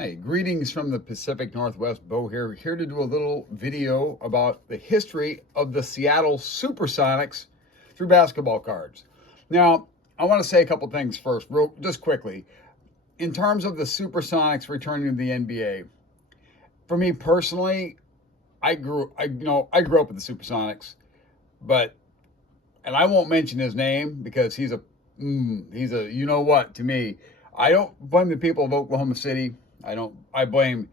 Hi, greetings from the Pacific Northwest. Bo here to do a little video about the history of the Seattle SuperSonics through basketball cards. Now, I want to say a couple things first, just quickly. In terms of the SuperSonics returning to the NBA, for me personally, I grew up with the SuperSonics, and I won't mention his name because he's a you know what to me. I don't blame the people of Oklahoma City. I blame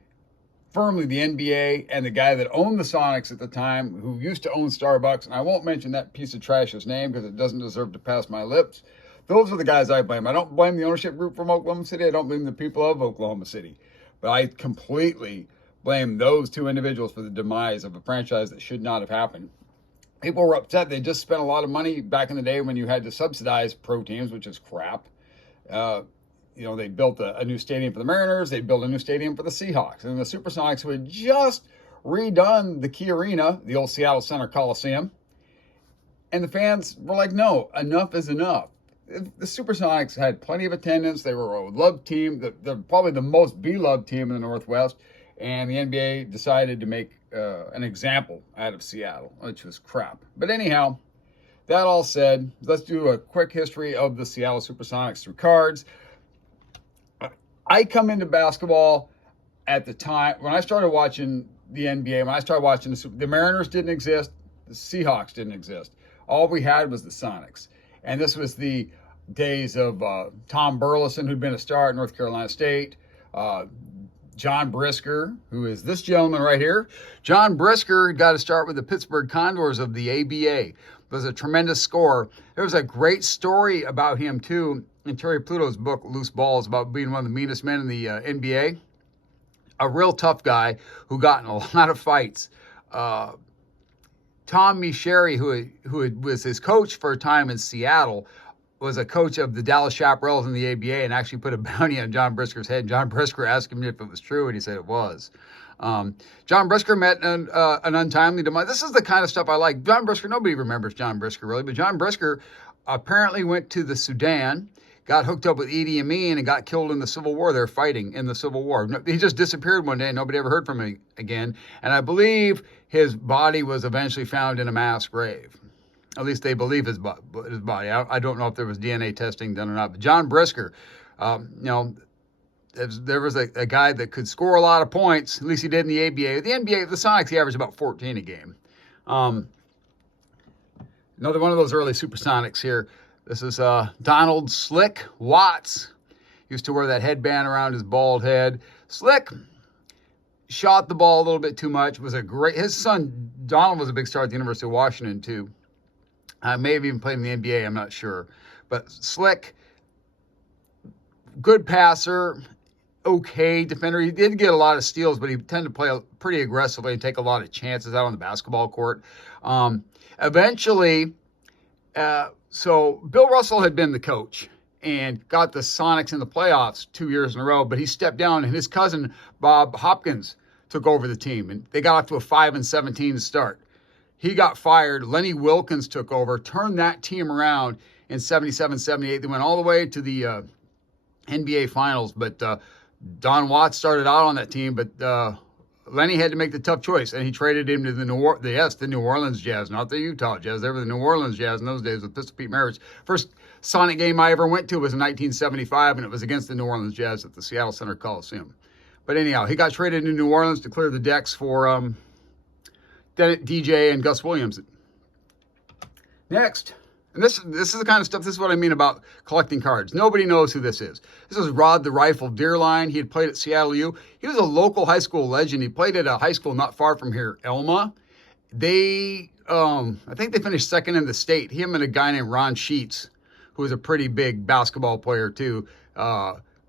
firmly the NBA and the guy that owned the Sonics at the time, who used to own Starbucks. And I won't mention that piece of trash's name because it doesn't deserve to pass my lips. Those are the guys I blame. I don't blame the ownership group from Oklahoma City. I don't blame the people of Oklahoma City. But I completely blame those two individuals for the demise of a franchise that should not have happened. People were upset. They just spent a lot of money back in the day when you had to subsidize pro teams, which is crap. They built a new stadium for the Mariners. They built a new stadium for the Seahawks. And the SuperSonics, who had just redone the Key Arena, the old Seattle Center Coliseum. And the fans were like, no, enough is enough. The SuperSonics had plenty of attendance. They were a loved team. They're probably the most beloved team in the Northwest. And the NBA decided to make an example out of Seattle, which was crap. But anyhow, that all said, let's do a quick history of the Seattle SuperSonics through cards. I come into basketball at the time when I started watching the NBA. When I started watching the Mariners didn't exist, the Seahawks didn't exist. All we had was the Sonics, and this was the days of Tom Burleson, who'd been a star at North Carolina State. John Brisker, who is this gentleman right here. John Brisker got to start with the Pittsburgh Condors of the ABA. Was a tremendous scorer. There was a great story about him too in Terry Pluto's book, Loose Balls, about being one of the meanest men in the NBA. A real tough guy who got in a lot of fights. Tom Meschery, who was his coach for a time in Seattle, was a coach of the Dallas Chaparrals in the ABA and actually put a bounty on John Brisker's head. John Brisker asked him if it was true, and he said it was. John Brisker met an untimely demise. This is the kind of stuff I like. John Brisker, nobody remembers John Brisker really, but John Brisker apparently went to the Sudan, got hooked up with Idi Amin, and got killed in the Civil War. They're fighting in the Civil War. He just disappeared one day and nobody ever heard from him again. And I believe his body was eventually found in a mass grave. At least they believe his body. I don't know if there was DNA testing done or not. But John Brisker, there was a guy that could score a lot of points. At least he did in the ABA. The NBA, the Sonics, he averaged about 14 a game. Another one of those early SuperSonics here. This is Donald Slick Watts. Used to wear that headband around his bald head. Slick shot the ball a little bit too much. His son Donald was a big star at the University of Washington too. May have even played in the NBA, I'm not sure. But Slick, good passer, okay defender. He did get a lot of steals, but he tended to play pretty aggressively and take a lot of chances out on the basketball court. Eventually, so Bill Russell had been the coach and got the Sonics in the playoffs 2 years in a row, but he stepped down and his cousin, Bob Hopkins, took over the team. And they got off to a 5-17 start. He got fired. Lenny Wilkins took over, turned that team around in 77-78. They went all the way to the NBA Finals, but Don Watts started out on that team, but Lenny had to make the tough choice, and he traded him to the New Orleans Jazz, not the Utah Jazz. They were the New Orleans Jazz in those days with Pistol Pete Maravich. First Sonic game I ever went to was in 1975, and it was against the New Orleans Jazz at the Seattle Center Coliseum. But anyhow, he got traded to New Orleans to clear the decks for DJ and Gus Williams. Next, and this is the kind of stuff, this is what I mean about collecting cards. Nobody knows who this is. This is Rod the Rifle Dearline. He had played at Seattle U. He was a local high school legend. He played at a high school not far from here, Elma. I think they finished second in the state. Him and a guy named Ron Sheets, who was a pretty big basketball player too.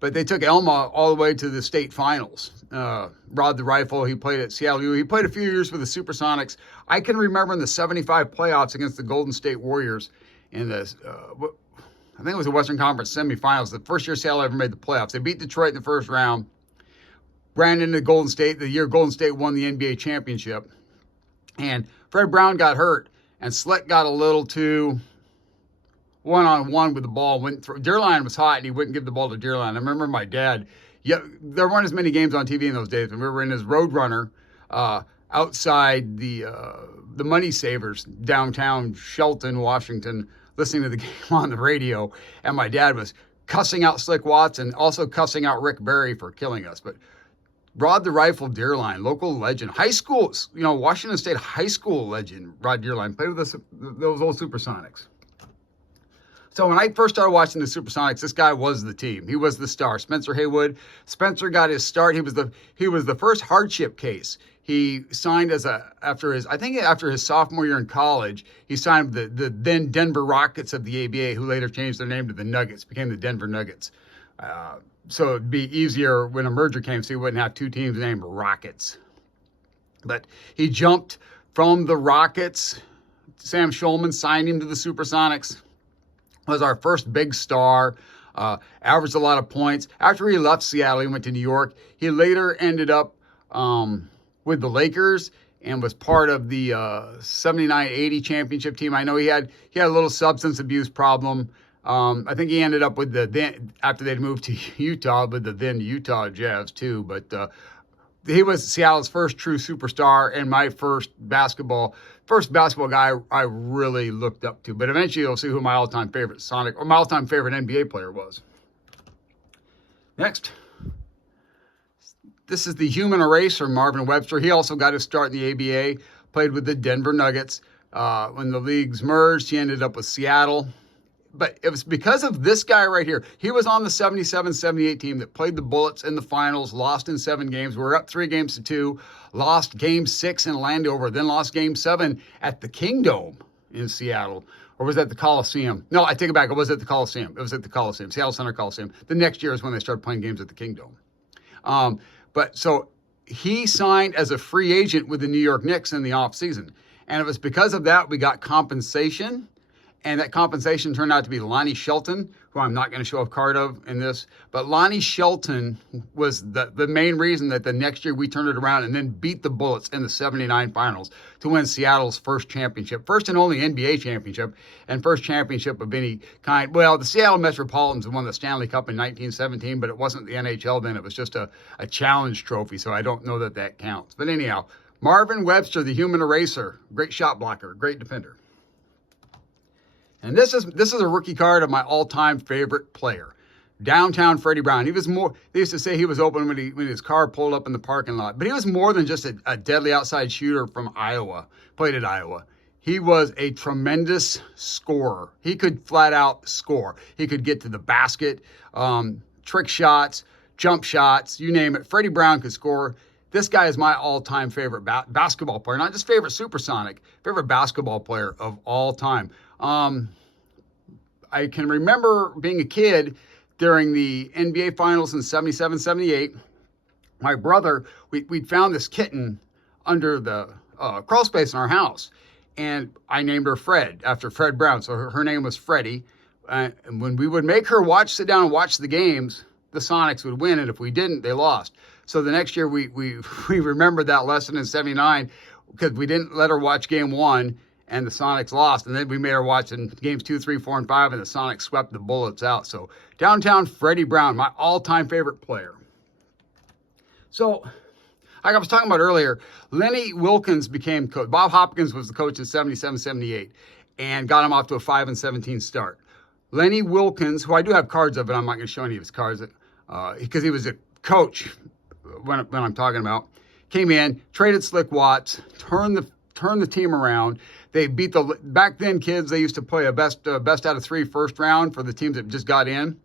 But they took Elma all the way to the state finals. Rod the Rifle, he played at Seattle U. He played a few years with the SuperSonics. I can remember in the 75 playoffs against the Golden State Warriors in the, I think it was the Western Conference semifinals, the first year Seattle ever made the playoffs. They beat Detroit in the first round, ran into Golden State, the year Golden State won the NBA championship. And Fred Brown got hurt, and Slick got a little too one-on-one with the ball. Dearline was hot, and he wouldn't give the ball to Dearline. I remember my dad, Yeah, there weren't as many games on TV in those days. When we were in his Roadrunner outside the Money Savers downtown Shelton, Washington, listening to the game on the radio, and my dad was cussing out Slick Watts and also cussing out Rick Barry for killing us. But Rod the Rifle Deerline, local legend, high school, Washington State high school legend, Rod Deerline, played with those old Supersonics. So when I first started watching the Supersonics, this guy was the team. He was the star. Spencer Haywood. Spencer got his start. He was the first hardship case. He signed after his sophomore year in college, he signed the then Denver Rockets of the ABA, who later changed their name to the Nuggets, became the Denver Nuggets. So it'd be easier when a merger came, so he wouldn't have two teams named Rockets. But he jumped from the Rockets. Sam Schulman signed him to the Supersonics. Was our first big star, averaged a lot of points. After he left Seattle, he went to New York. He later ended up with the Lakers and was part of the 79-80 championship team. I know he had a little substance abuse problem. I think he ended up with after they'd moved to Utah, with the then Utah Jazz too. But he was Seattle's first true superstar and my first basketball guy I really looked up to. But eventually you'll see who my all-time favorite NBA player was. Next. This is the human eraser, Marvin Webster. He also got his start in the ABA, played with the Denver Nuggets. When the leagues merged, he ended up with Seattle. But it was because of this guy right here. He was on the 77-78 team that played the Bullets in the finals, lost in 7 games. We were up 3-2, lost Game 6 in Landover, then lost Game 7 at the Kingdome in Seattle. Or was that the Coliseum? No, I take it back. It was at the Coliseum. It was at the Coliseum, Seattle Center Coliseum. The next year is when they started playing games at the Kingdome. But so he signed as a free agent with the New York Knicks in the offseason. And it was because of that we got compensation. And that compensation turned out to be Lonnie Shelton, who I'm not going to show a card of in this. But Lonnie Shelton was the main reason that the next year we turned it around and then beat the Bullets in the 79 finals to win Seattle's first championship. First and only NBA championship and first championship of any kind. Well, the Seattle Metropolitans won the Stanley Cup in 1917, but it wasn't the NHL then. It was just a challenge trophy, so I don't know that counts. But anyhow, Marvin Webster, the human eraser, great shot blocker, great defender. And this is a rookie card of my all-time favorite player, downtown Freddie Brown. They used to say he was open when his car pulled up in the parking lot, but he was more than just a deadly outside shooter from Iowa, played at Iowa. He was a tremendous scorer. He could flat out score. He could get to the basket, trick shots, jump shots, you name it. Freddie Brown could score. This guy is my all-time favorite basketball player, not just favorite Supersonic, favorite basketball player of all time. I can remember being a kid during the NBA Finals in 77-78. My brother, we'd found this kitten under the crawl space in our house, and I named her Fred, after Fred Brown. So her name was Freddie. And when we would make her sit down and watch the games, the Sonics would win, and if we didn't, they lost. So the next year, we remembered that lesson in 79 because we didn't let her watch Game 1, and the Sonics lost. And then we made her watch in Games 2, 3, 4, and 5, and the Sonics swept the Bullets out. So downtown Freddie Brown, my all-time favorite player. So, like I was talking about earlier, Lenny Wilkins became coach. Bob Hopkins was the coach in 77-78 and got him off to a 5-17 start. Lenny Wilkins, who I do have cards of, but I'm not going to show any of his cards because he was a coach when I'm talking about, came in, traded Slick Watts, turned the team around. They beat back then kids, they used to play a best out of 3 first round for the teams that just got in,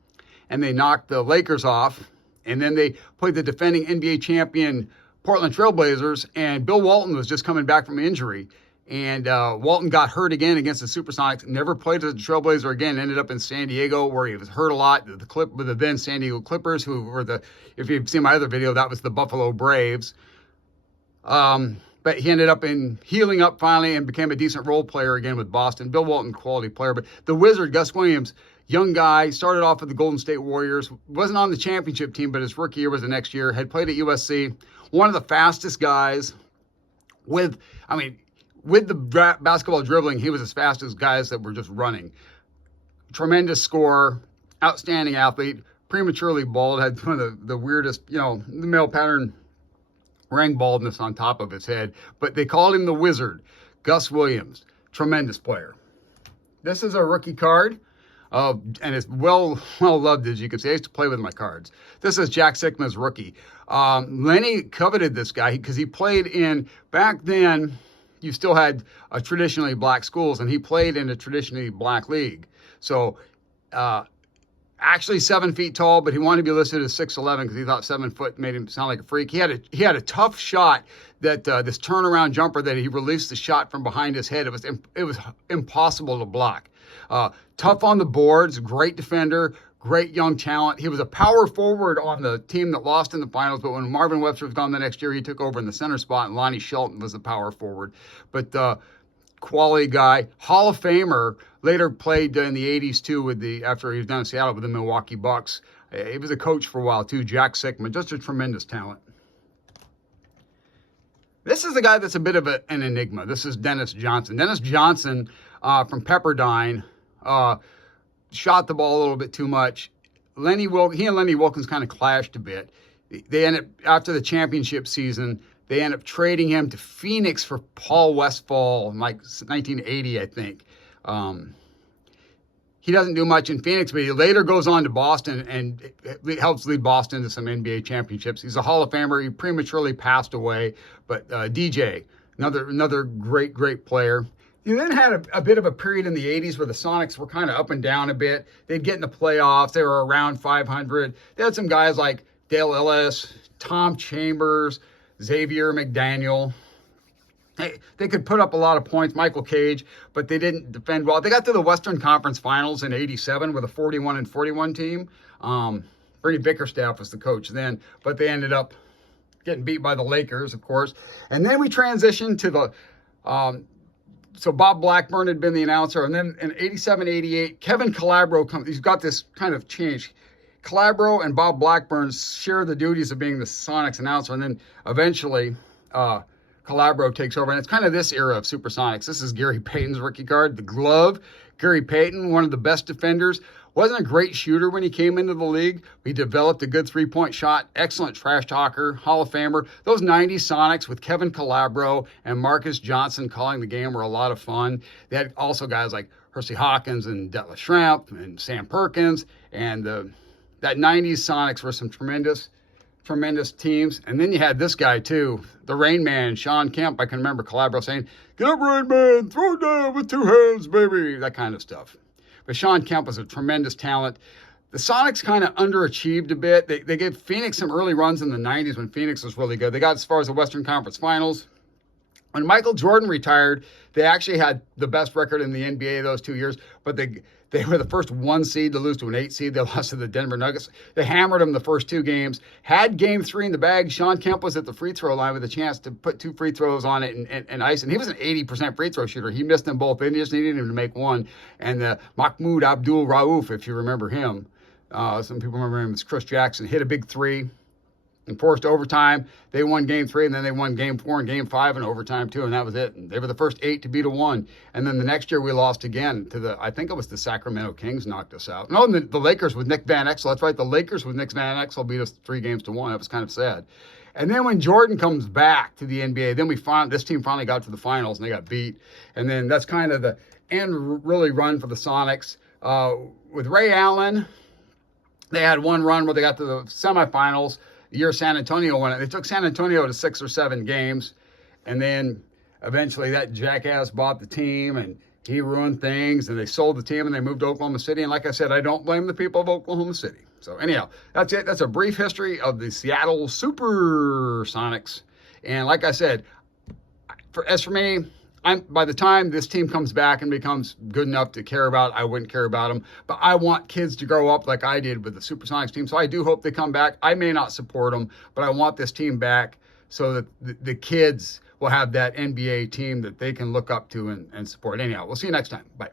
and they knocked the Lakers off, and then they played the defending NBA champion Portland Trailblazers, and Bill Walton was just coming back from injury, and Walton got hurt again against the Supersonics, never played as a Trailblazer again, ended up in San Diego where he was hurt a lot, with the then San Diego Clippers, who were if you've seen my other video, that was the Buffalo Braves. But he ended up healing up finally and became a decent role player again with Boston. Bill Walton, quality player. But the Wizard, Gus Williams, young guy, started off with the Golden State Warriors, wasn't on the championship team, but his rookie year was the next year, had played at USC. One of the fastest guys with the basketball dribbling, he was as fast as guys that were just running. Tremendous scorer, outstanding athlete, prematurely bald, had one of the weirdest, you know, the male pattern ring baldness on top of his head. But they called him the Wizard. Gus Williams, tremendous player. This is a rookie card. And it's well loved, as you can see. I used to play with my cards. This is Jack Sikma's rookie. Lenny coveted this guy because he played in, back then, you still had traditionally black schools, and he played in a traditionally black league. So actually 7 feet tall, but he wanted to be listed as 6'11" because he thought 7 foot made him sound like a freak. He had a tough shot that this turnaround jumper that he released the shot from behind his head. It was impossible to block. Tough on the boards, great defender, great young talent. He was a power forward on the team that lost in the finals, but when Marvin Webster was gone the next year, he took over in the center spot, and Lonnie Shelton was the power forward. But quality guy, Hall of Famer, later played in the 80s too after he was down in Seattle with the Milwaukee Bucks. He was a coach for a while too, Jack Sikma, just a tremendous talent. This is the guy that's a bit of an enigma. This is Dennis Johnson. Dennis Johnson from Pepperdine shot the ball a little bit too much. He and Lenny Wilkens kind of clashed a bit. They ended up, after the championship season, they ended up trading him to Phoenix for Paul Westphal in like 1980, I think. He doesn't do much in Phoenix, but he later goes on to Boston and helps lead Boston to some NBA championships. He's a Hall of Famer. He prematurely passed away, but DJ, another great player. You then had a bit of a period in the 80s where the Sonics were kind of up and down a bit. They'd get in the playoffs. They were around 500. They had some guys like Dale Ellis, Tom Chambers, Xavier McDaniel. They could put up a lot of points, Michael Cage, but they didn't defend well. They got to the Western Conference Finals in '87 with a 41-41 team. Bernie Bickerstaff was the coach then, but they ended up getting beat by the Lakers, of course. And then we transitioned to the so Bob Blackburn had been the announcer, and then in '87-'88, Kevin Calabro comes. He's got this kind of change. Calabro and Bob Blackburn share the duties of being the Sonics announcer, and then eventually Calabro takes over. And it's kind of this era of Supersonics. This is Gary Payton's rookie card, the glove. Gary Payton, one of the best defenders. Wasn't a great shooter when he came into the league. He developed a good three-point shot, excellent trash talker, Hall of Famer. Those 90s Sonics with Kevin Calabro and Marcus Johnson calling the game were a lot of fun. They had also guys like Hersey Hawkins and Detlef Schrempf and Sam Perkins. And that 90s Sonics were some tremendous teams. And then you had this guy too, the Rain Man, Sean Kemp. I can remember Calabro saying, "Get up, Rain Man, throw it down with 2 hands, baby," that kind of stuff. But Sean Kemp was a tremendous talent. The Sonics kind of underachieved a bit. They gave Phoenix some early runs in the 90s when Phoenix was really good. They got as far as the Western Conference Finals. When Michael Jordan retired, they actually had the best record in the NBA those 2 years, but they were the first 1 seed to lose to an 8 seed. They lost to the Denver Nuggets. They hammered them the first 2 games. Had game 3 in the bag. Sean Kemp was at the free throw line with a chance to put 2 free throws on it and ice. And he was an 80% free throw shooter. He missed them both. They just needed him to make 1. And Mahmoud Abdul Rauf, if you remember him, some people remember him as Chris Jackson, hit a big 3 and forced overtime. They won game 3, and then they won game 4 and game 5 in overtime too, and that was it. And they were the first 8 to beat a 1. And then the next year we lost again to I think it was the Sacramento Kings knocked us out. No, the Lakers with Nick Van Exel. That's right, the Lakers with Nick Van Exel beat us 3-1. That was kind of sad. And then when Jordan comes back to the NBA, then this team finally got to the finals and they got beat. And then that's kind of the end really run for the Sonics. With Ray Allen, they had one run where they got to the semifinals. The year San Antonio won it. They took San Antonio to 6 or 7 games. And then eventually that jackass bought the team and he ruined things, and they sold the team and they moved to Oklahoma City. And like I said, I don't blame the people of Oklahoma City. So anyhow, that's it. That's a brief history of the Seattle SuperSonics. And like I said, as for me, by the time this team comes back and becomes good enough to care about, I wouldn't care about them. But I want kids to grow up like I did with the Supersonics team. So I do hope they come back. I may not support them, but I want this team back so that the kids will have that NBA team that they can look up to and support. Anyhow, we'll see you next time. Bye.